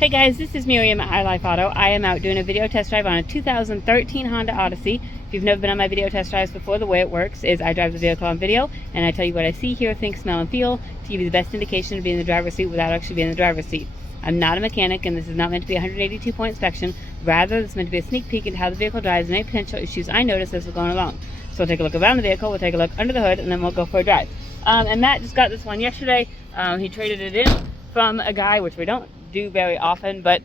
Hey guys, this is Miriam at iLife Auto. I am out doing a video test drive on a 2013 Honda Odyssey. If you've never been on my video test drives before, the way it works is I drive the vehicle on video and I tell you what I see, hear, think, smell, and feel to give you the best indication of being in the driver's seat without actually being in the driver's seat. I'm not a mechanic and this is not meant to be a 182-point inspection. Rather, it's meant to be a sneak peek into how the vehicle drives and any potential issues I notice as we're going along. So we'll take a look around the vehicle, we'll take a look under the hood, and then we'll go for a drive. And Matt just got this one yesterday. He traded it in from a guy, which we don't do very often, but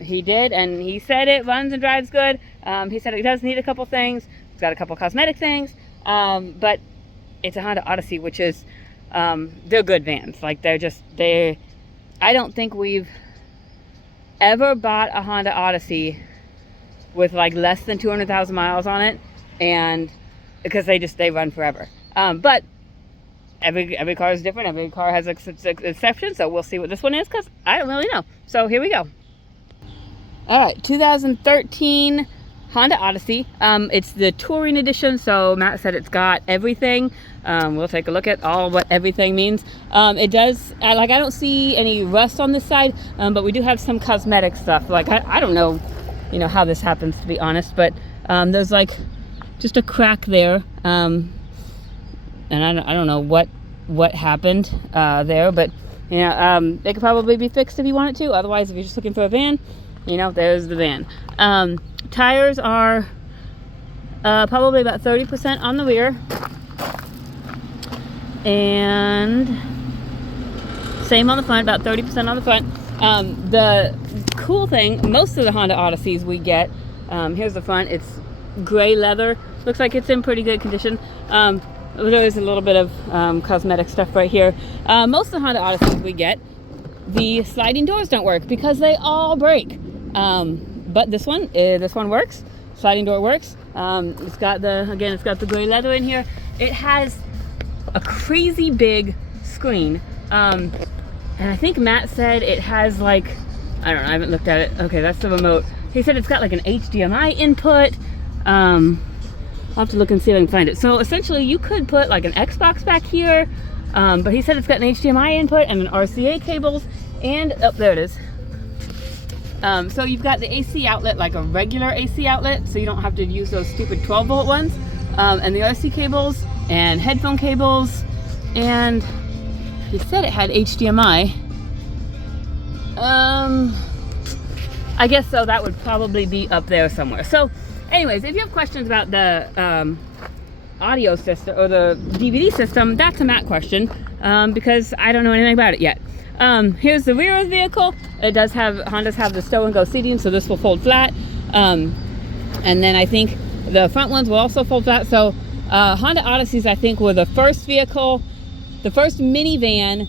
he did, and he said it runs and drives good. He said it does need a couple things. It's got a couple cosmetic things, but it's a Honda Odyssey, which is, they're good vans. Like, I don't think we've ever bought a Honda Odyssey with like less than 200,000 miles on it, and because they run forever. But every car is different. Every car has exceptions, so we'll see what this one is because I don't really know. So here we go. All right, 2013 Honda Odyssey. It's the touring edition, so Matt said it's got everything. We'll take a look at what everything means. It does, I don't see any rust on this side, but we do have some cosmetic stuff. Like, I don't know, how this happens, to be honest, but there's like just a crack there. And I don't know what happened there, but it could probably be fixed if you want it to. Otherwise, if you're just looking for a van, there's the van. Tires are probably about 30% on the rear, and same on the front, about 30% on the front. The cool thing, most of the Honda Odysseys we get, here's the front, it's gray leather, looks like it's in pretty good condition. There is a little bit of cosmetic stuff right here. Most of the Honda Odysseys we get, the sliding doors don't work because they all break. But this one works. Sliding door works. It's got the gray leather in here. It has a crazy big screen. And I think Matt said it has like, I don't know, I haven't looked at it. Okay, that's the remote. He said it's got like an HDMI input. I'll have to look and see if I can find it. So essentially you could put like an Xbox back here, but he said it's got an HDMI input and an RCA cables, and oh, there it is. So you've got the AC outlet, like a regular AC outlet, so you don't have to use those stupid 12-volt ones, and the RC cables and headphone cables, and he said it had HDMI. I guess so, that would probably be up there somewhere. So anyways, if you have questions about the audio system or the DVD system, that's a Matt question, because I don't know anything about it yet. Here's the rear of the vehicle. Hondas have the stow and go seating, so this will fold flat. And then I think the front ones will also fold flat. So Honda Odysseys, I think, were the first vehicle, the first minivan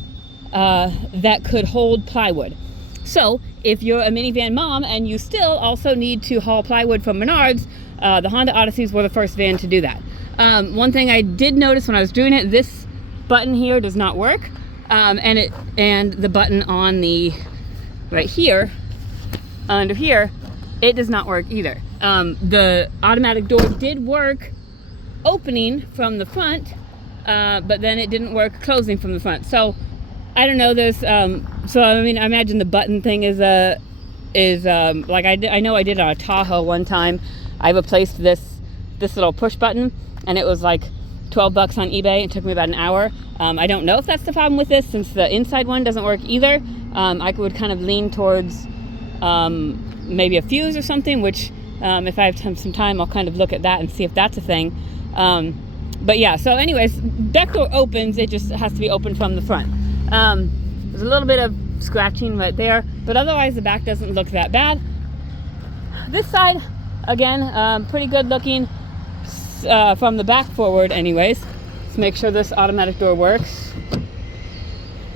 that could hold plywood. So if you're a minivan mom and you still also need to haul plywood from Menards, the Honda Odysseys were the first van to do that. One thing I did notice when I was doing it, this button here does not work. And the button on the right here, under here, it does not work either. The automatic door did work opening from the front, but then it didn't work closing from the front. So I don't know. There's so I mean, I imagine the button thing is like I know I did on a Tahoe one time. I replaced this little push button, and it was like $12 on eBay. It took me about an hour. I don't know if that's the problem with this, since the inside one doesn't work either. I would kind of lean towards maybe a fuse or something, which if I have some time, I'll kind of look at that and see if that's a thing. But yeah, so anyways, back door opens, it just has to be opened from the front. There's a little bit of scratching right there, but otherwise the back doesn't look that bad. This side, again, pretty good looking. From the back forward anyways. Let's make sure this automatic door works.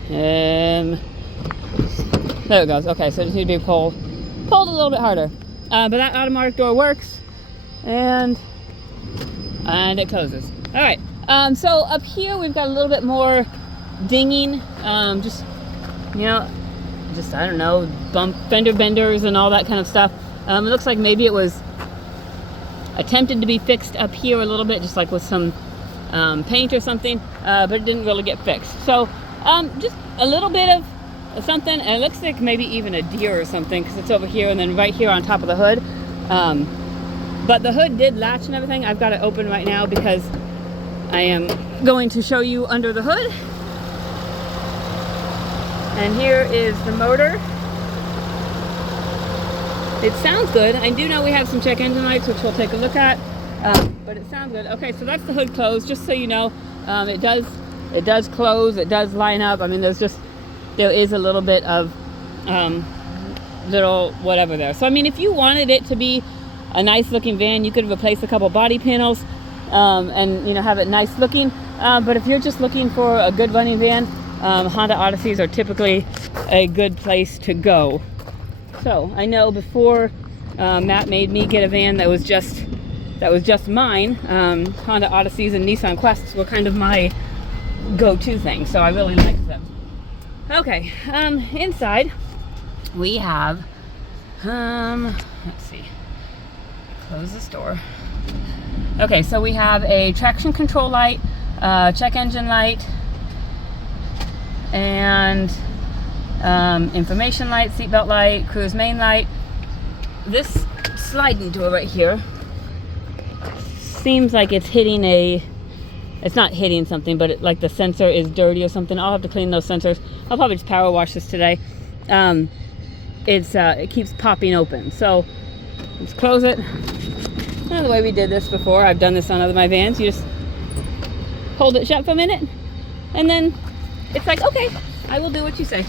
There it goes. Okay, so it just needs to be pulled a little bit harder. But that automatic door works, and it closes. All right, so up here we've got a little bit more dinging, just I don't know, fender benders and all that kind of stuff. It looks like maybe it was attempted to be fixed up here a little bit, just like with some paint or something, but it didn't really get fixed. So just a little bit of something, and it looks like maybe even a deer or something, because it's over here and then right here on top of the hood. But the hood did latch and everything. I've got it open right now because I am going to show you under the hood. And here is the motor. It sounds good. I do know we have some check engine lights, which we'll take a look at, but it sounds good. Okay, so that's the hood closed, just so you know. It does close, it does line up. I mean, there is a little bit of little whatever there. So I mean, if you wanted it to be a nice looking van, you could replace a couple body panels and, you know, have it nice looking. But if you're just looking for a good running van, Honda Odysseys are typically a good place to go. So I know before Matt made me get a van that was just mine, Honda Odysseys and Nissan Quests were kind of my go-to thing, so I really liked them. Okay, inside we have, let's see, close this door. Okay, so we have a traction control light, check engine light, and information light, seatbelt light, cruise main light. This sliding door right here seems like it's hitting it's not hitting something, but like the sensor is dirty or something. I'll have to clean those sensors. I'll probably just power wash this today. It keeps popping open, so let's close it. And the way we did this before, I've done this on other my vans, you just hold it shut for a minute and then it's like, okay, I will do what you say.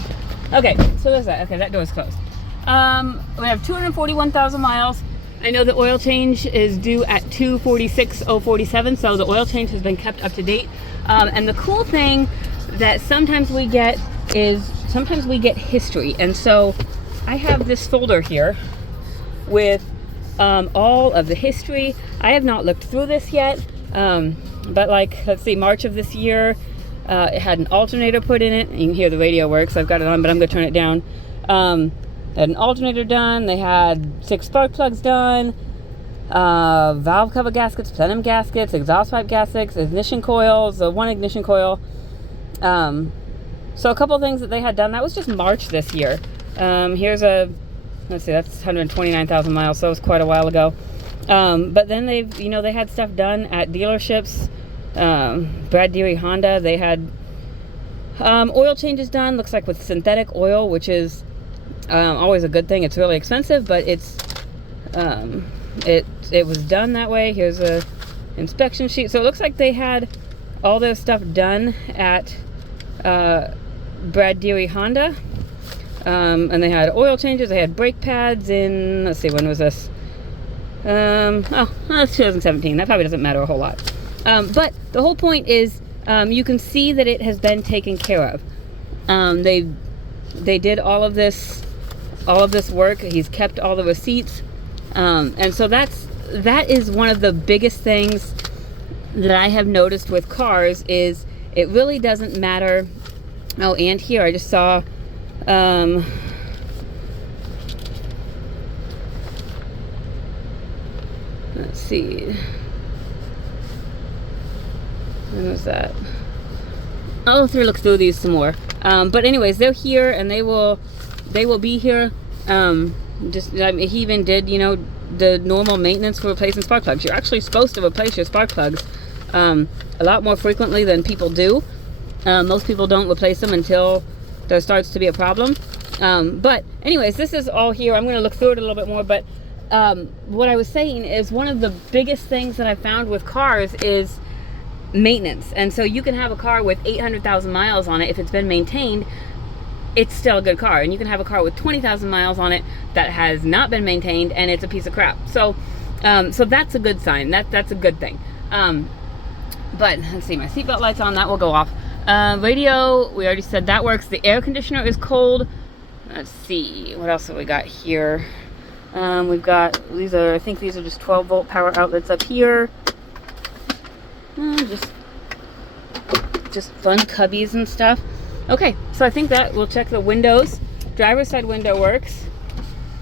Okay, so there's that. Okay, that door is closed. We have 241,000 miles. I know the oil change is due at 246,047, so the oil change has been kept up to date. And the cool thing that sometimes we get is history. And so I have this folder here with all of the history. I have not looked through this yet, but like, let's see, March of this year, it had an alternator put in it. You can hear the radio works. I've got it on, but I'm going to turn it down. They had an alternator done. They had 6 spark plugs done, valve cover gaskets, plenum gaskets, exhaust pipe gaskets, ignition coils, 1 ignition coil. So a couple things that they had done. That was just March this year. Here's let's see, that's 129,000 miles, so it was quite a while ago. But then they had stuff done at dealerships. Brad Deary Honda, they had oil changes done, looks like with synthetic oil, which is always a good thing. It's really expensive, but it was done that way. Here's a inspection sheet. So it looks like they had all their stuff done at Brad Deary Honda, and they had oil changes. They had brake pads in, let's see, when was this? That's 2017. That probably doesn't matter a whole lot. But the whole point is, you can see that it has been taken care of. They did all of this work. He's kept all the receipts, and so that is one of the biggest things that I have noticed with cars is it really doesn't matter. Oh, and here I just saw. Let's see. When was that? I'll look through these some more. But anyways, they're here and they will be here. He even did, the normal maintenance for replacing spark plugs. You're actually supposed to replace your spark plugs a lot more frequently than people do. Most people don't replace them until there starts to be a problem. But anyways, this is all here. I'm going to look through it a little bit more. But what I was saying is one of the biggest things that I found with cars is maintenance. And so you can have a car with 800,000 miles on it. If it's been maintained, it's still a good car. And you can have a car with 20,000 miles on it that has not been maintained and it's a piece of crap. So so that's a good sign. That's a good thing. But let's see, my seatbelt light's on. That will go off. Radio, we already said that works. The air conditioner is cold. Let's see, what else have we got here? We've got, I think these are just 12 volt power outlets up here. Just fun cubbies and stuff. Okay, so I think that we'll check the windows. Driver's side window works.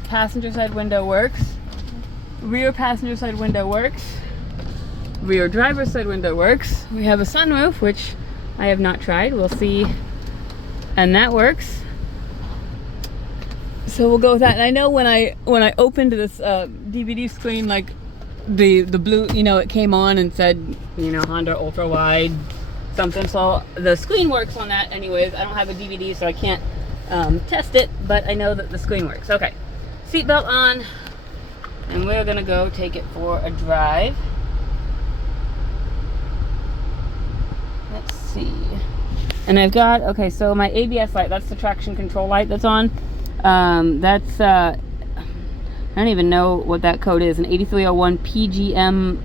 Passenger side window works. Rear passenger side window works. Rear driver's side window works. We have a sunroof, which I have not tried. We'll see. And that works. So we'll go with that. And I know when I opened this DVD screen, like the blue, you know, it came on and said, you know, Honda ultra wide something. So the screen works on that anyways. I don't have a DVD, so I can't test it, but I know that the screen works. Okay, seatbelt on, and we're gonna go take it for a drive. Let's see. And I've got, okay, so my ABS light, that's the traction control light that's on. That's, I don't even know what that code is, an 8301 PGM-FI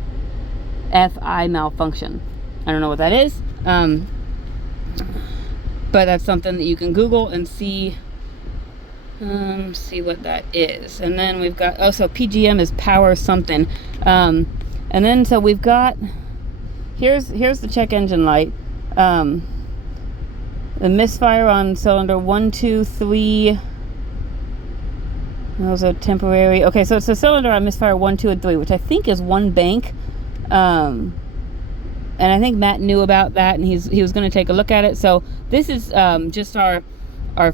Malfunction. I don't know what that is, but that's something that you can Google and see what that is. And then we've got, oh, so PGM is power something. And then, so we've got, here's the check engine light. The misfire on cylinder 1, 2, 3. Those are temporary. Okay, so it's a cylinder on misfire 1, 2, and 3, which I think is one bank. And I think Matt knew about that, and he was going to take a look at it. So this is just our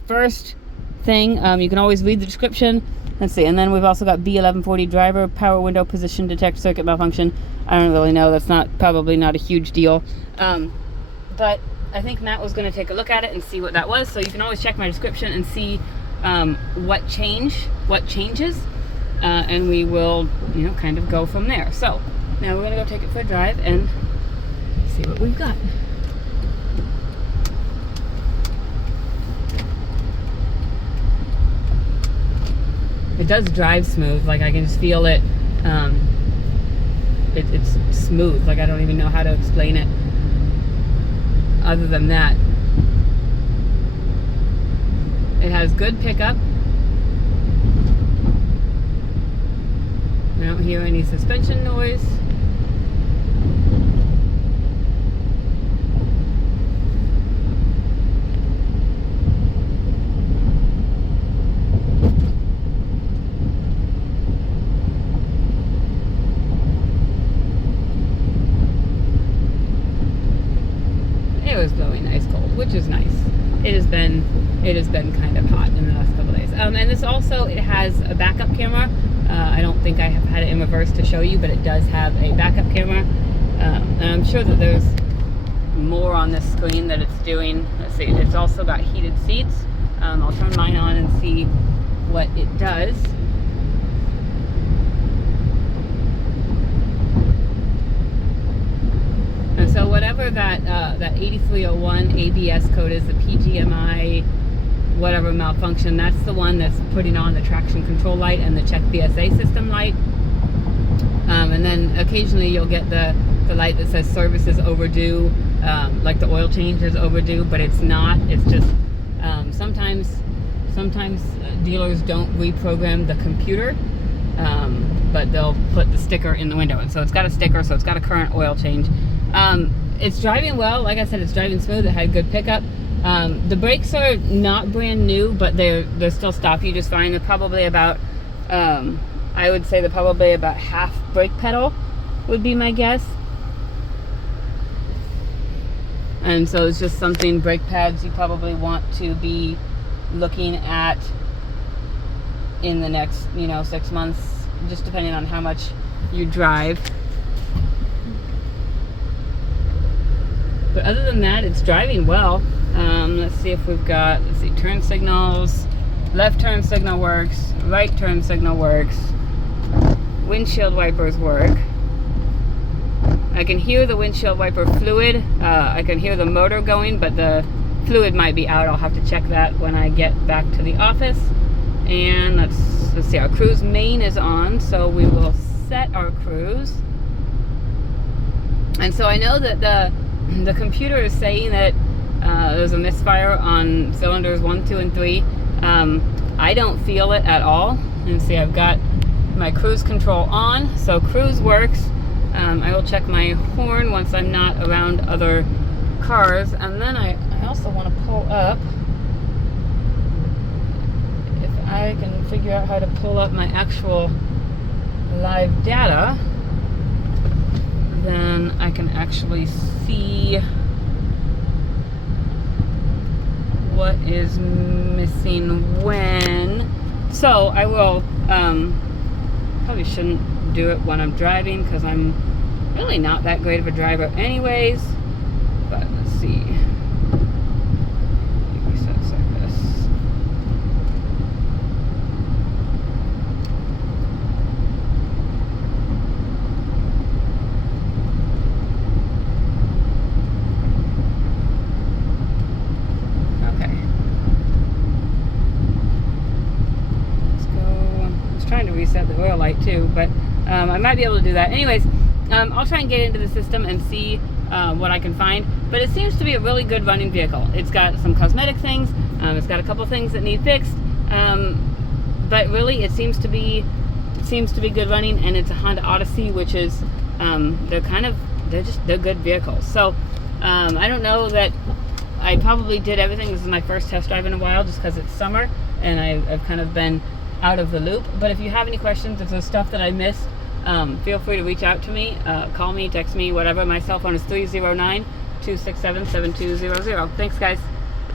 first thing. You can always read the description. Let's see. And then we've also got B1140 driver power window position detect circuit malfunction. I don't really know. That's probably not a huge deal. But I think Matt was going to take a look at it and see what that was. So you can always check my description and see what changes, and we will, you know, kind of go from there. So now we're going to go take it for a drive and see what we've got. It does drive smooth. Like, I can just feel it. It's smooth. Like, I don't even know how to explain it other than that. It has good pickup. I don't hear any suspension noise. It was blowing ice cold, which is nice. It has been kind of hot in the last couple days. And this also, it has a backup camera. I don't think I have had it in reverse to show you, but it does have a backup camera. And I'm sure that there's more on this screen that it's doing. Let's see, it's also got heated seats. I'll turn mine on and see what it does. And so whatever that 8301 ABS code is, the PGMI whatever malfunction, that's the one that's putting on the traction control light and the check PSA system light. And then occasionally you'll get the light that says service is overdue, like the oil change is overdue, but it's not. It's just sometimes dealers don't reprogram the computer, but they'll put the sticker in the window, and so it's got a sticker, so it's got a current oil change. It's driving well. Like I said, it's driving smooth. It had good pickup. The brakes are not brand new, but they're still stop you just fine. They're probably about, I would say they're probably about half brake pedal would be my guess. And so it's just something, brake pads, you probably want to be looking at in the next, 6 months, just depending on how much you drive. But other than that, it's driving well. Let's see if we've got, turn signals. Left turn signal works. Right turn signal works. Windshield wipers work. I can hear the windshield wiper fluid. I can hear the motor going, but the fluid might be out. I'll have to check that when I get back to the office. And let's see, our cruise main is on, so we will set our cruise. And so I know that the computer is saying that there's a misfire on cylinders 1, 2, and 3. I don't feel it at all. And see, I've got my cruise control on, so cruise works. I will check my horn once I'm not around other cars. And then I also want to pull up, if I can figure out how to pull up my actual live data, then I can actually see what is missing when. So I will, probably shouldn't do it when I'm driving because I'm really not that great of a driver anyways. But let's see. Reset this. Okay. Let's go. I was trying to reset the oil light too, but I might be able to do that. Anyways, I'll try and get into the system and see what I can find. But it seems to be a really good running vehicle. It's got some cosmetic things. It's got a couple things that need fixed. But really, it seems to be good running. And it's a Honda Odyssey, which is they're good vehicles. So I don't know that I probably did everything. This is my first test drive in a while, just because it's summer and I've kind of been out of the loop. But if you have any questions, if there's stuff that I missed, feel free to reach out to me, call me, text me, whatever. My cell phone is 309-267-7200. Thanks, guys.